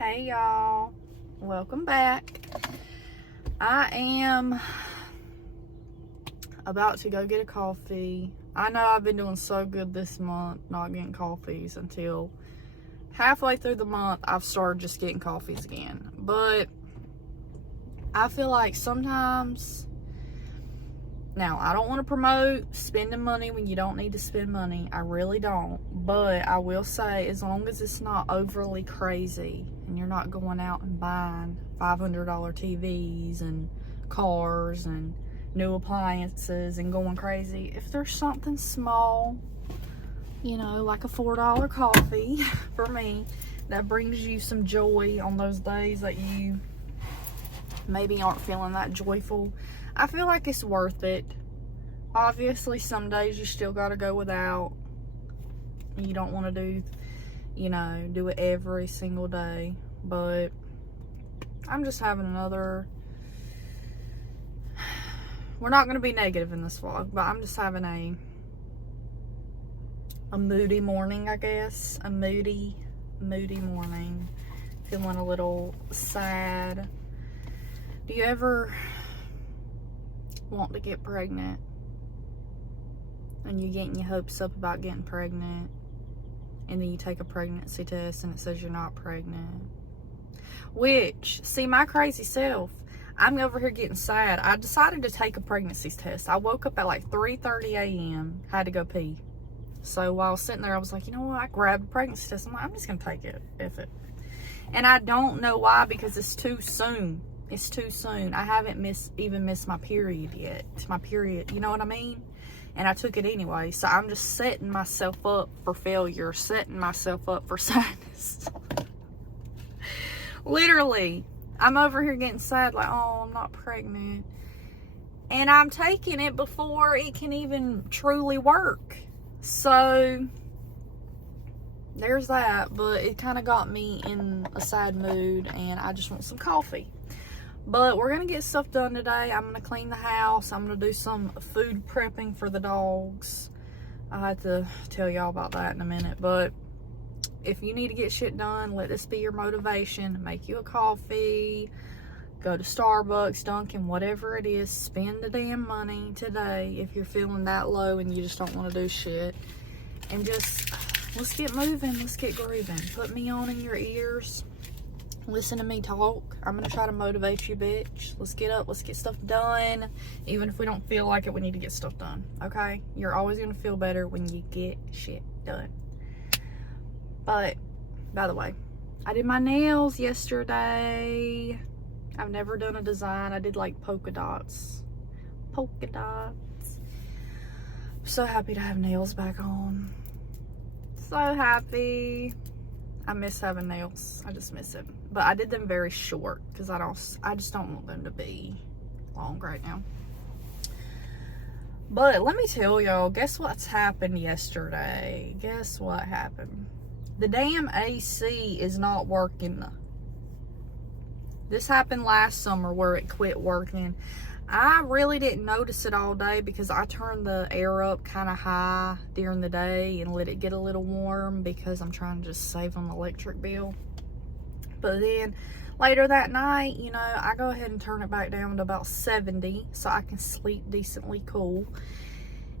Hey y'all, welcome back. I am about to go get a coffee. I know I've been doing so good this month not getting coffees until halfway through the month I've started just getting coffees again. But I feel like sometimes, now I don't want to promote spending money when you don't need to spend money. I really don't. But I will say, as long as it's not overly crazy and you're not going out and buying $500 TVs and cars and new appliances and going crazy, if there's something small, you know, like a $4 coffee for me, that brings you some joy on those days that you maybe aren't feeling that joyful, I feel like it's worth it. Obviously, some days you still got to go without. You don't want to do it every single day. But I'm just having another... We're not going to be negative in this vlog, but I'm just having a moody morning, I guess. A moody morning. Feeling a little sad. Do you ever want to get pregnant and you're getting your hopes up about getting pregnant, and then you take a pregnancy test and it says you're not pregnant? Which, see, my crazy self, I'm over here getting sad. I decided to take a pregnancy test. I woke up at like 3:30 a.m. had to go pee. So while I was sitting there, I was like, you know what, I grabbed a pregnancy test. I'm like, I'm just gonna take it, if it. And I don't know why, because it's too soon. It's too soon. I haven't even missed my period yet. My period, you know what I mean? And I took it anyway. So I'm just setting myself up for failure, setting myself up for sadness. Literally, I'm over here getting sad, like, oh, I'm not pregnant. And I'm taking it before it can even truly work. So there's that. But it kind of got me in a sad mood, and I just want some coffee. But we're going to get stuff done today. I'm going to clean the house. I'm going to do some food prepping for the dogs. I'll have to tell y'all about that in a minute. But if you need to get shit done, let this be your motivation. Make you a coffee. Go to Starbucks, Dunkin', whatever it is. Spend the damn money today if you're feeling that low and you just don't want to do shit. And just, let's get moving. Let's get grooving. Put me on in your ears. Listen to me talk. I'm going to try to motivate you, bitch. Let's get up. Let's get stuff done. Even if we don't feel like it, we need to get stuff done. Okay? You're always going to feel better when you get shit done. But, by the way, I did my nails yesterday. I've never done a design. I did like polka dots. Polka dots. I'm so happy to have nails back on. So happy. I miss having nails. I just miss it. But I did them very short because I just don't want them to be long right now. But let me tell y'all, guess what's happened yesterday? Guess what happened? The damn AC is not working. This happened last summer where it quit working. I really didn't notice it all day because I turned the air up kind of high during the day and let it get a little warm because I'm trying to just save on the electric bill. But then later that night, you know, I go ahead and turn it back down to about 70 so I can sleep decently cool.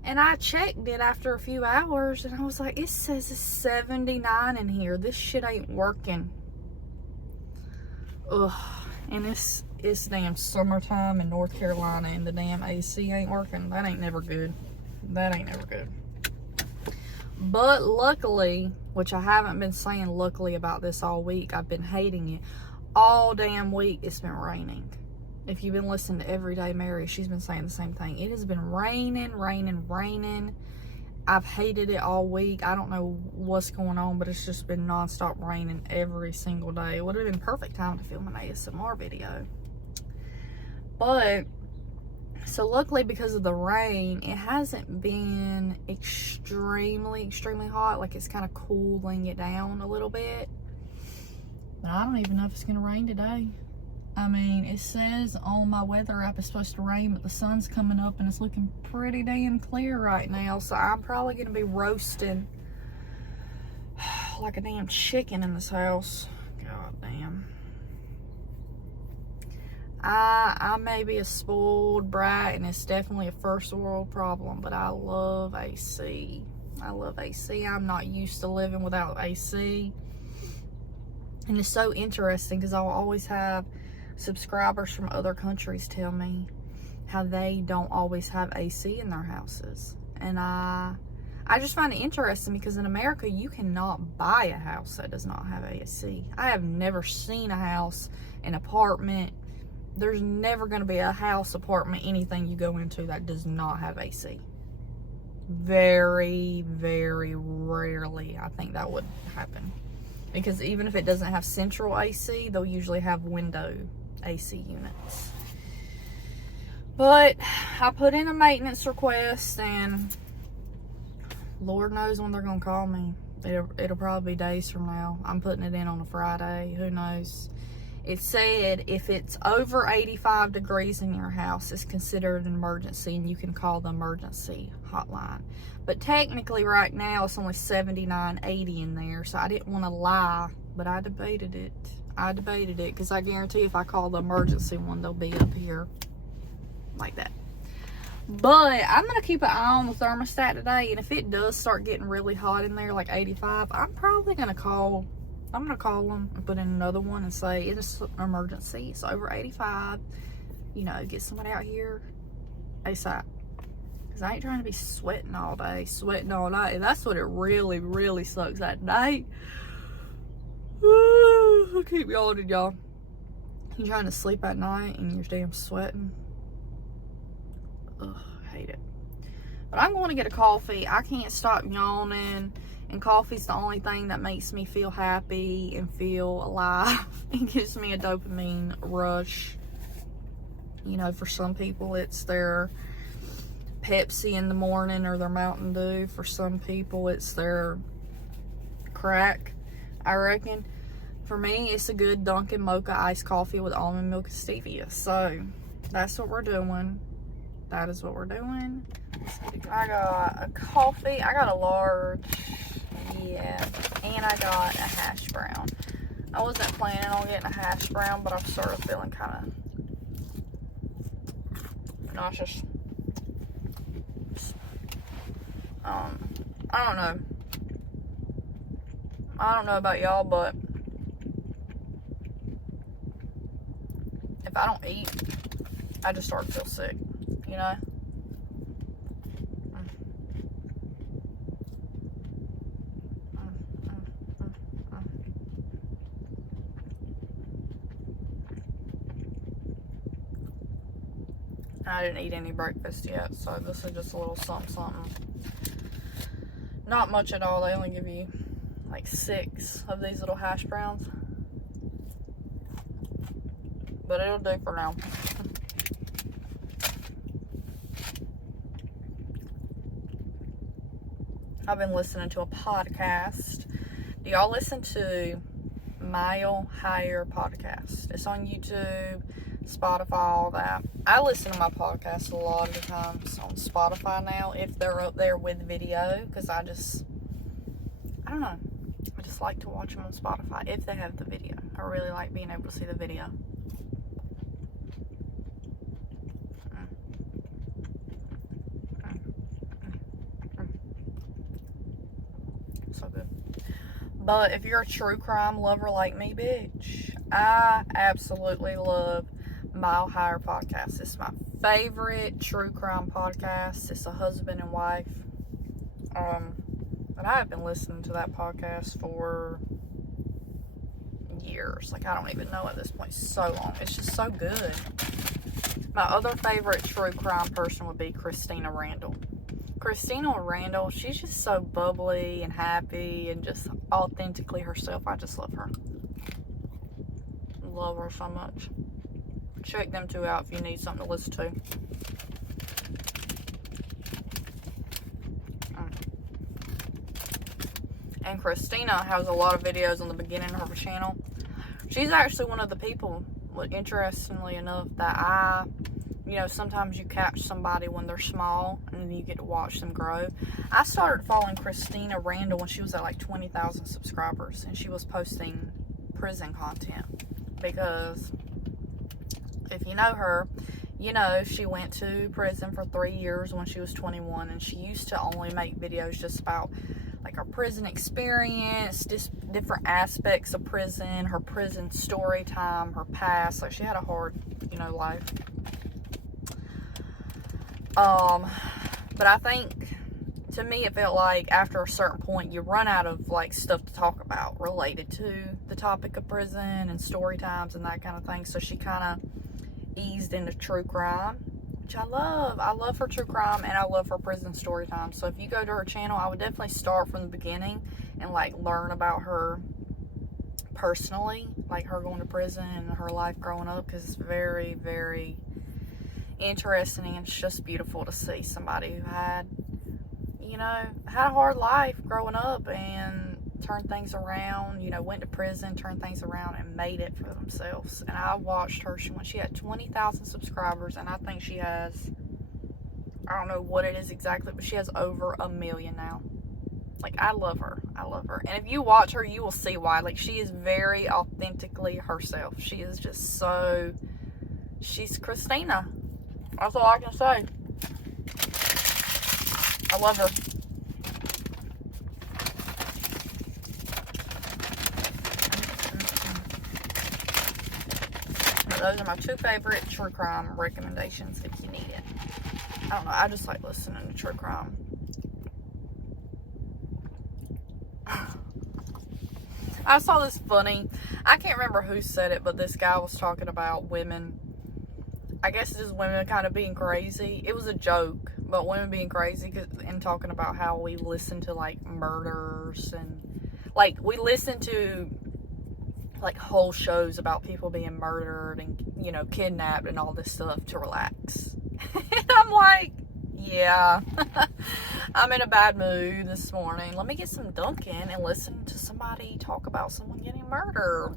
And I checked it after a few hours and I was like, it says it's 79 in here. This shit ain't working. Ugh. And it's damn summertime in North Carolina and the damn AC ain't working. That ain't never good. That ain't never good. But luckily, which I haven't been saying luckily about this all week, I've been hating it. All damn week it's been raining. If you've been listening to Everyday Mary, she's been saying the same thing. It has been raining. I've hated it all week. I don't know what's going on, but it's just been nonstop raining every single day. It would have been perfect time to film an ASMR video. But, so luckily because of the rain, it hasn't been extremely hot. Like, it's kind of cooling it down a little bit. But I don't even know if it's going to rain today. I mean, it says on my weather app it's supposed to rain, but the sun's coming up and it's looking pretty damn clear right now. So I'm probably going to be roasting like a damn chicken in this house. God damn. I may be a spoiled brat, and it's definitely a first world problem, but I love AC. I love AC. I'm not used to living without AC. And it's so interesting because I'll always have subscribers from other countries tell me how they don't always have AC in their houses. And I just find it interesting because in America, you cannot buy a house that does not have AC. I have never seen a house, an apartment. There's never going to be a house, apartment, anything you go into that does not have AC. Very, very rarely I think that would happen. Because even if it doesn't have central AC, they'll usually have window AC units. But I put in a maintenance request, and Lord knows when they're going to call me. It'll probably be days from now. I'm putting it in on a Friday. Who knows? It said if it's over 85 degrees in your house, it's considered an emergency, and you can call the emergency hotline. But technically right now it's only 79, 80 in there, so I didn't want to lie, but I debated it. I debated it because I guarantee if I call the emergency one, they'll be up here like that. But I'm going to keep an eye on the thermostat today, and if it does start getting really hot in there, like 85, I'm probably going to call them and put in another one and say it's an emergency. It's over 85. You know, get somebody out here ASAP. Because I ain't trying to be sweating all day, sweating all night. And that's what it really, really sucks at night. I keep yawning, y'all. You're trying to sleep at night and you're damn sweating. Ugh, I hate it. But I'm going to get a coffee. I can't stop yawning. And coffee's the only thing that makes me feel happy and feel alive. It gives me a dopamine rush. You know, for some people, it's their Pepsi in the morning or their Mountain Dew. For some people, it's their crack, I reckon. For me, it's a good Dunkin' Mocha iced coffee with almond milk and stevia. So, that's what we're doing. That is what we're doing. I got a coffee. I got a large. Yeah. And I got a hash brown. I wasn't planning on getting a hash brown, but I'm sort of feeling kind of nauseous. I don't know. I don't know about y'all, but if I don't eat, I just start to feel sick, you know? I didn't eat any breakfast yet, so this is just a little something. Not much at all. They only give you like 6 of these little hash browns. But it'll do for now. I've been listening to a podcast. Do y'all listen to Mile Higher Podcast? It's on YouTube, Spotify, all that. I listen to my podcast a lot of the times on Spotify now, if they're up there with video, because I don't know. I just like to watch them on Spotify if they have the video. I really like being able to see the video. So good. But if you're a true crime lover like me, bitch, I absolutely love Mile Higher Podcast. It's my favorite true crime podcast. It's a husband and wife. And I have been listening to that podcast for years. Like, I don't even know at this point. So long. It's just so good. My other favorite true crime person would be Christina Randall. Christina Randall, she's just so bubbly and happy and just authentically herself. I just love her. Love her so much. Check them two out if you need something to listen to. And Christina has a lot of videos on the beginning of her channel. She's actually one of the people, interestingly enough, that you know, sometimes you catch somebody when they're small and then you get to watch them grow. I started following Christina Randall when she was at like 20,000 subscribers, and she was posting prison content because if you know her, you know she went to prison for 3 years when she was 21, and she used to only make videos just about like her prison experience, just different aspects of prison, her prison story time, her past. Like, she had a hard, you know, life. But I think, to me, it felt like after a certain point you run out of like stuff to talk about related to the topic of prison and story times and that kind of thing. So she kind of eased into true crime, which I love. I love her true crime, and I love her prison story time. So if you go to her channel, I would definitely start from the beginning and like learn about her personally, like her going to prison and her life growing up, because it's very, very interesting, and it's just beautiful to see somebody who had, you know, had a hard life growing up and turned things around, you know, went to prison, turned things around, and made it for themselves. And I watched her when she had 20,000 subscribers, and I think she has, I don't know what it is exactly, but she has over 1 million now. Like, I love her. I love her. And if you watch her, you will see why. Like, she is very authentically herself. She is just so, she's Christina. That's all I can say. I love her. Those are my 2 favorite true crime recommendations if you need it. I don't know. I just like listening to true crime. I saw this funny, I can't remember who said it, but this guy was talking about women. I guess it's just women kind of being crazy. It was a joke, but women being crazy and talking about how we listen to like murders and like we listen to like whole shows about people being murdered and, you know, kidnapped and all this stuff to relax. And I'm like, yeah, I'm in a bad mood this morning. Let me get some Dunkin' and listen to somebody talk about someone getting murdered.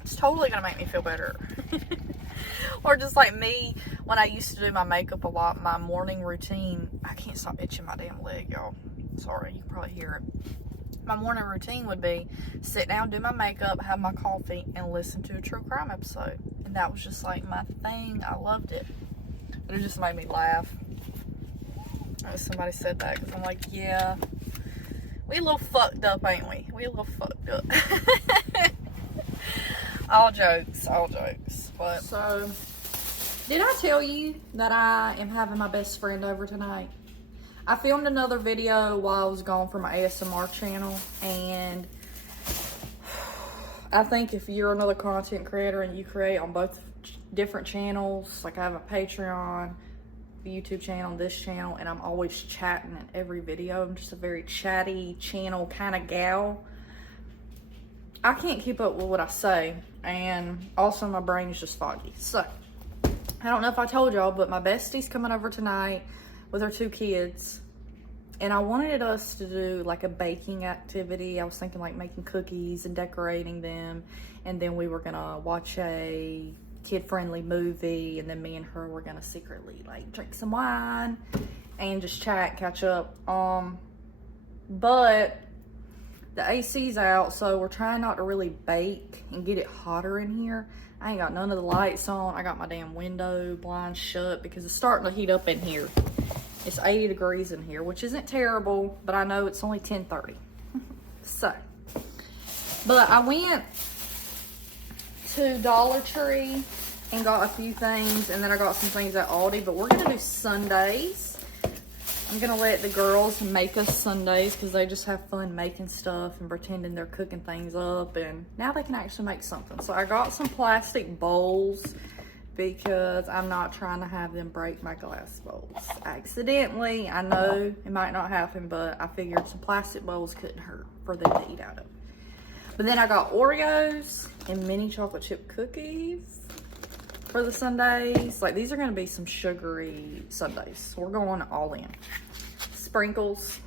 It's totally gonna make me feel better. Or just like me, when I used to do my makeup a lot, my morning routine, I can't stop itching my damn leg, y'all. Sorry, you can probably hear it. My morning routine would be sit down, do my makeup, have my coffee, and listen to a true crime episode. And that was just like my thing. I loved it. It just made me laugh. Somebody said that, because I'm like, yeah, we a little fucked up, ain't we? We a little fucked up. All jokes, all jokes. But so, did I tell you that I am having my best friend over tonight? I filmed another video while I was gone from my ASMR channel, and I think if you're another content creator and you create on both different channels, like I have a Patreon, a YouTube channel, this channel, and I'm always chatting in every video. I'm just a very chatty channel kind of gal. I can't keep up with what I say, and also my brain is just foggy. So, I don't know if I told y'all, but my bestie's coming over tonight with her 2 kids, and I wanted us to do like a baking activity. I was thinking like making cookies and decorating them, and then we were gonna watch a kid-friendly movie, and then me and her were gonna secretly like drink some wine and just chat, catch up. But the AC's out, so we're trying not to really bake and get it hotter in here. I ain't got none of the lights on. I got my damn window blinds shut because it's starting to heat up in here. It's 80 degrees in here, which isn't terrible, but I know it's only 10:30. So, but I went to Dollar Tree and got a few things, and then I got some things at Aldi, but we're gonna do sundaes. I'm gonna let the girls make us sundaes because they just have fun making stuff and pretending they're cooking things up, and now they can actually make something. So I got some plastic bowls because I'm not trying to have them break my glass bowls accidentally. I know it might not happen, but I figured some plastic bowls couldn't hurt for them to eat out of. But then I got Oreos and mini chocolate chip cookies for the sundaes. Like, these are gonna be some sugary sundaes, so we're going all in. Sprinkles,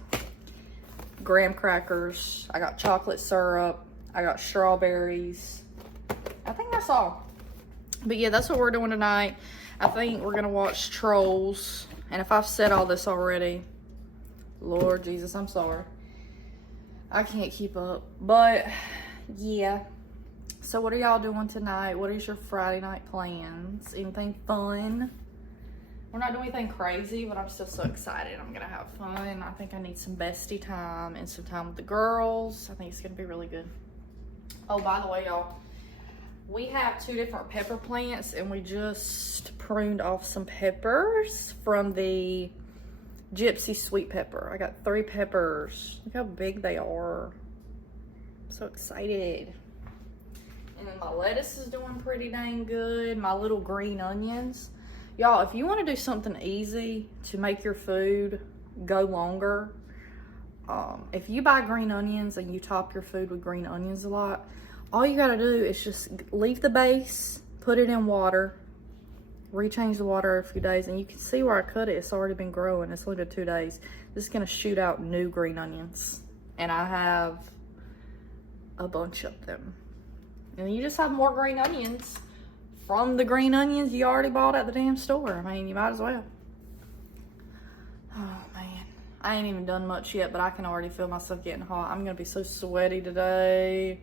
graham crackers, I got chocolate syrup, I got strawberries. I think that's all. But yeah, that's what we're doing tonight. I think we're gonna watch Trolls, and if I've said all this already, Lord Jesus, I'm sorry. I can't keep up, but yeah, So what are y'all doing tonight? What is your Friday night plans? Anything fun? We're not doing anything crazy, but I'm still so excited. I'm gonna have fun. I think I need some bestie time and some time with the girls. I think it's gonna be really good. Oh, by the way, y'all, we have 2 different pepper plants, and we just pruned off some peppers from the Gypsy sweet pepper. I got 3 peppers. Look how big they are. I'm so excited. And then my lettuce is doing pretty dang good. My little green onions. Y'all, if you want to do something easy to make your food go longer, if you buy green onions and you top your food with green onions a lot, all you got to do is just leave the base, put it in water, rechange the water every few days, and you can see where I cut it. It's already been growing. It's only been 2 days. This is going to shoot out new green onions. And I have a bunch of them. And you just have more green onions from the green onions you already bought at the damn store. I mean, you might as well. Oh, man. I ain't even done much yet, but I can already feel myself getting hot. I'm going to be so sweaty today.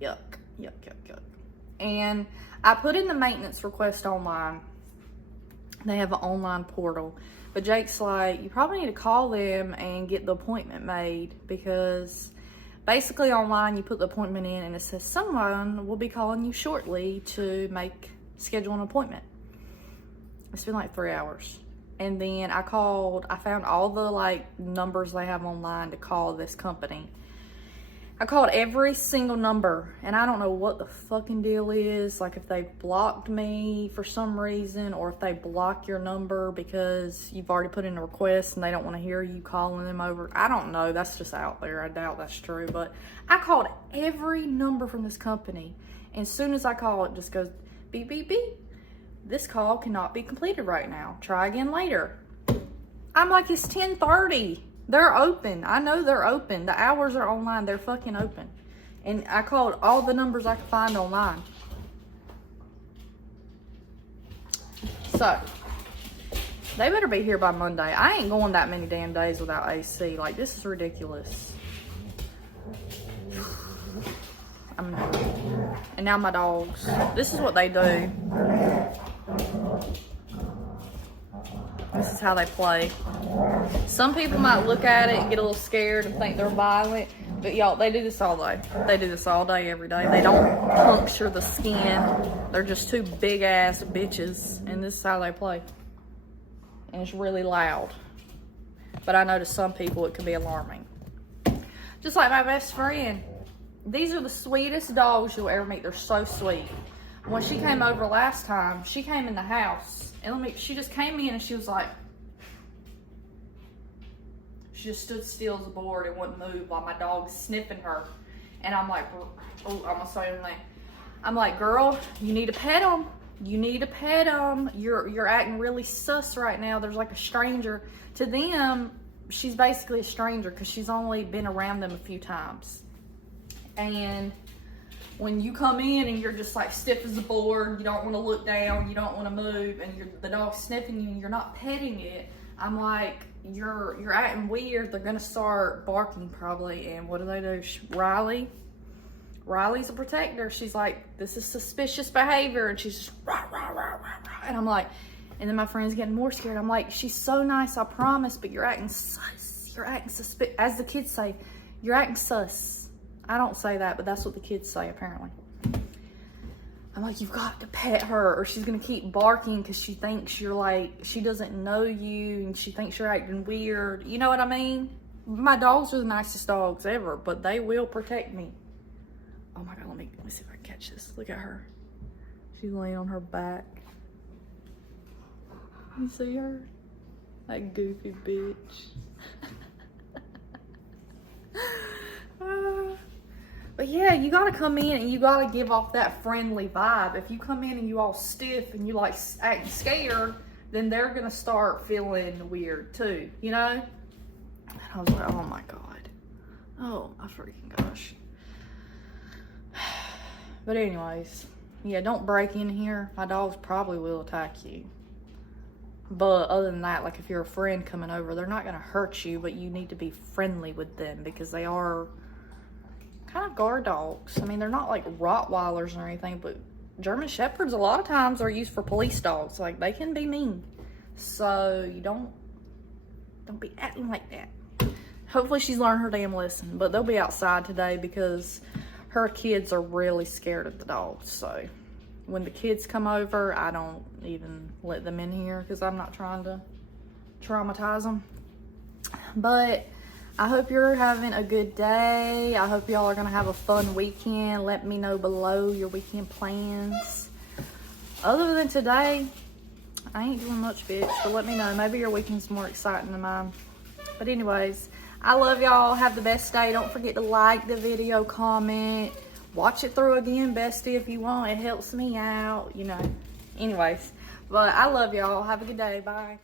Yuck, yuck, yuck, yuck. And I put in the maintenance request online. They have an online portal. But Jake's like, you probably need to call them and get the appointment made, because basically online you put the appointment in and it says someone will be calling you shortly to schedule an appointment. It's been like 3 hours. And then I found all the numbers they have online to call this company. I called every single number, and I don't know what the fucking deal is. Like, if they blocked me for some reason, or if they block your number because you've already put in a request and they don't want to hear you calling them over. I don't know. That's just out there. I doubt that's true. But I called every number from this company. And as soon as I call, it just goes beep, beep, beep. This call cannot be completed right now. Try again later. I'm like, it's 10:30. They're open. I know they're open. The hours are online. They're fucking open. And I called all the numbers I could find online. So, they better be here by Monday. I ain't going that many damn days without AC. Like, this is ridiculous. And now my dogs. This is what they do. This is how they play. Some people might look at it and get a little scared and think they're violent, but y'all, they do this all day. They do this all day, every day. They don't puncture the skin. They're just 2 big ass bitches, and this is how they play. And it's really loud. But I know to some people it can be alarming. Just like my best friend. These are the sweetest dogs you'll ever meet. They're so sweet. When she came over last time, she came in the house. And she just came in and she was like, she just stood still as a board and wouldn't move while my dog's sniffing her. And I'm like, oh, I'm gonna say anything. I'm like, girl, you need to pet him. You need to pet him. You're acting really sus right now. There's like a stranger. To them, she's basically a stranger because she's only been around them a few times. And when you come in and you're just like stiff as a board, you don't want to look down, you don't want to move, and the dog's sniffing you and you're not petting it, I'm like, you're acting weird. They're gonna start barking probably. And what do? Riley's a protector. She's like, this is suspicious behavior, and she's just rah, rah, rah, rah, rah. And I'm like, and then my friend's getting more scared. I'm like, she's so nice, I promise, but you're acting sus. You're acting suspicious. As the kids say, you're acting sus. I don't say that, but that's what the kids say, apparently. I'm like, you've got to pet her, or she's going to keep barking because she thinks you're like, she doesn't know you, and she thinks you're acting weird. You know what I mean? My dogs are the nicest dogs ever, but they will protect me. Oh my God, let me see if I can catch this. Look at her. She's laying on her back. You see her? That goofy bitch. But yeah, you gotta come in and you gotta give off that friendly vibe. If you come in and you all stiff and you like acting scared, then they're gonna start feeling weird too, you know? And I was like, oh my God. Oh my freaking gosh. But anyways, yeah, don't break in here. My dogs probably will attack you. But other than that, like if you're a friend coming over, they're not gonna hurt you, but you need to be friendly with them because they are kind of guard dogs. I mean, they're not like Rottweilers or anything, but German Shepherds a lot of times are used for police dogs. Like, they can be mean. So you don't be acting like that. Hopefully she's learned her damn lesson, but they'll be outside today because her kids are really scared of the dogs. So when the kids come over, I don't even let them in here because I'm not trying to traumatize them. But I hope you're having a good day. I hope y'all are gonna have a fun weekend. Let me know below your weekend plans. Other than today, I ain't doing much, bitch, so let me know. Maybe your weekend's more exciting than mine. But anyways, I love y'all. Have the best day. Don't forget to like the video, comment, watch it through again, bestie, if you want. It helps me out, you know. Anyways, but I love y'all. Have a good day. Bye.